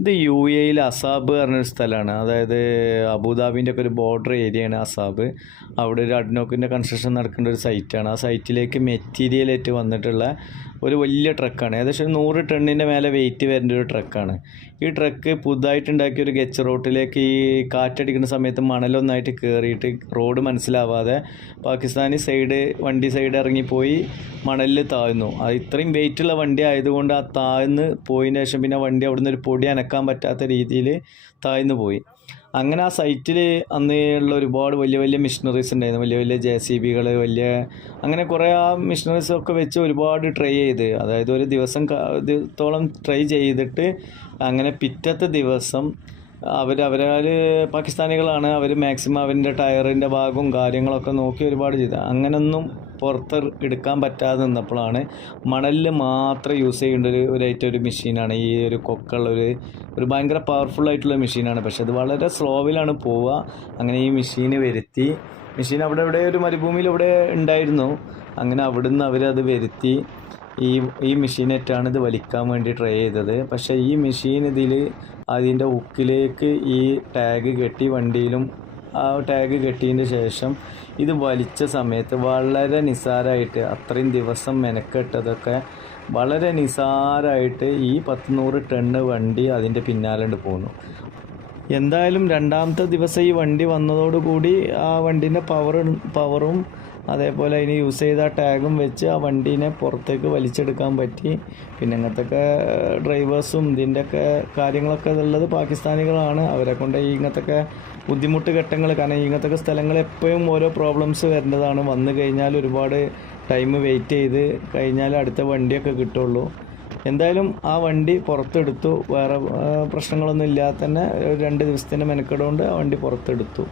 ഇത് യു എയിൽ അസാബ് പറഞ്ഞൊരു സ്ഥലമാണ്. അതായത് അബുദാബിൻ്റെ ഒക്കെ ഒരു ബോർഡർ ഏരിയയാണ് അസാബ്. അവിടെ ഒരു അഡ്നോക്കിൻ്റെ കൺസ്ട്രക്ഷൻ നടക്കേണ്ട ഒരു സൈറ്റാണ്. ആ സൈറ്റിലേക്ക് മെറ്റീരിയലായിട്ട് വന്നിട്ടുള്ള ഒരു വലിയ ട്രക്കാണ്. ഏകദേശം 100 ടണ്ണിൻ്റെ മേലെ വെയിറ്റ് വരുന്ന ഒരു ട്രക്കാണ്. ഈ ട്രക്ക് പുതുതായിട്ടുണ്ടാക്കിയ ഒരു ഗച്ച് റോട്ടിലേക്ക് ഈ കാറ്റടിക്കുന്ന സമയത്ത് മണലൊന്നായിട്ട് കയറിയിട്ട് റോഡ് മനസ്സിലാവാതെ പാകിസ്ഥാനി വണ്ടി സൈഡ് ഇറങ്ങിപ്പോയി മണലിൽ താഴ്ന്നു. അത് ഇത്രയും വെയിറ്റുള്ള വണ്ടി ആയതുകൊണ്ട് ആ താഴ്ന്ന് പോയതിന് ശേഷം പിന്നെ വണ്ടി അവിടുന്ന് ഒരു പൊടി അനക്കാൻ പറ്റാത്ത രീതിയിൽ താഴ്ന്നു പോയി. അങ്ങനെ ആ സൈറ്റിൽ അന്ന് ഉള്ള ഒരുപാട് വലിയ വലിയ മിഷനറീസ് ഉണ്ടായിരുന്നു. വലിയ വലിയ JCBകൾ അങ്ങനെ കുറേ ആ മിഷനറീസൊക്കെ വെച്ച് ഒരുപാട് ട്രൈ ചെയ്ത്, അതായത് ഒരു ദിവസത്തോളം ട്രൈ ചെയ്തിട്ട് അങ്ങനെ പിറ്റത്തെ ദിവസം അവരാൽ പാകിസ്ഥാനികളാണ്, അവർ മാക്സിമം അവൻ്റെ ടയറിൻ്റെ ഭാഗവും കാര്യങ്ങളൊക്കെ നോക്കി ഒരുപാട് ചെയ്ത് അങ്ങനൊന്നും പുറത്ത് എടുക്കാൻ പറ്റാതെ നിന്നപ്പോഴാണ് മണലിൽ മാത്രം യൂസ് ചെയ്യേണ്ട ഒരു മെഷീനാണ് ഈ ഒരു കൊക്കുള്ള ഒരു ഭയങ്കര പവർഫുള്ളായിട്ടുള്ള മെഷീനാണ്. പക്ഷെ അത് വളരെ സ്ലോവിലാണ് പോവുക. അങ്ങനെ ഈ മെഷീൻ അവിടെ ഒരു മരുഭൂമിയിൽ ഇവിടെ ഉണ്ടായിരുന്നു. അങ്ങനെ അവിടുന്ന് അവരത് വരുത്തി ഈ മെഷീനായിട്ടാണ് ഇത് വലിക്കാൻ വേണ്ടി ട്രൈ ചെയ്തത്. പക്ഷേ ഈ മെഷീൻ അതിൻ്റെ ഉക്കിലേക്ക് ഈ ടാഗ് കെട്ടി വണ്ടിയിലും ആ ടാഗ് കെട്ടിയതിന് ശേഷം ഇത് വലിച്ച സമയത്ത് വളരെ നിസ്സാരമായിട്ട്, അത്രയും ദിവസം മെനക്കെട്ടതൊക്കെ വളരെ നിസ്സാരമായിട്ട് ഈ 100 ടണ്ണ് വണ്ടി അതിൻ്റെ പിന്നാലെ പോന്നു. എന്തായാലും രണ്ടാമത്തെ ദിവസം ഈ വണ്ടി വന്നതോടുകൂടി ആ വണ്ടീൻ്റെ പവറും അതേപോലെ അതിന് യൂസ് ചെയ്ത ടാഗും വെച്ച് ആ വണ്ടീനെ പുറത്തേക്ക് വലിച്ചെടുക്കാൻ പറ്റി. പിന്നെ ഇങ്ങനത്തെയൊക്കെ ഡ്രൈവേഴ്സും ഇതിൻ്റെയൊക്കെ കാര്യങ്ങളൊക്കെ ഉള്ളത് പാകിസ്ഥാനികളാണ്. അവരെ കൊണ്ട് ഇങ്ങനത്തെയൊക്കെ ബുദ്ധിമുട്ട് ഘട്ടങ്ങൾ, കാരണം ഇങ്ങനത്തെയൊക്കെ സ്ഥലങ്ങൾ എപ്പോഴും ഓരോ പ്രോബ്ലംസ് വരുന്നതാണ്. വന്നു കഴിഞ്ഞാൽ ഒരുപാട് ടൈം വെയിറ്റ് ചെയ്ത് കഴിഞ്ഞാൽ അടുത്ത വണ്ടിയൊക്കെ കിട്ടുള്ളൂ. എന്തായാലും ആ വണ്ടി പുറത്തെടുത്തു. വേറെ പ്രശ്നങ്ങളൊന്നും ഇല്ലാതെ തന്നെ 2 ദിവസത്തിൻ്റെ മെനക്കെടുകൊണ്ട് ആ വണ്ടി പുറത്തെടുത്തു.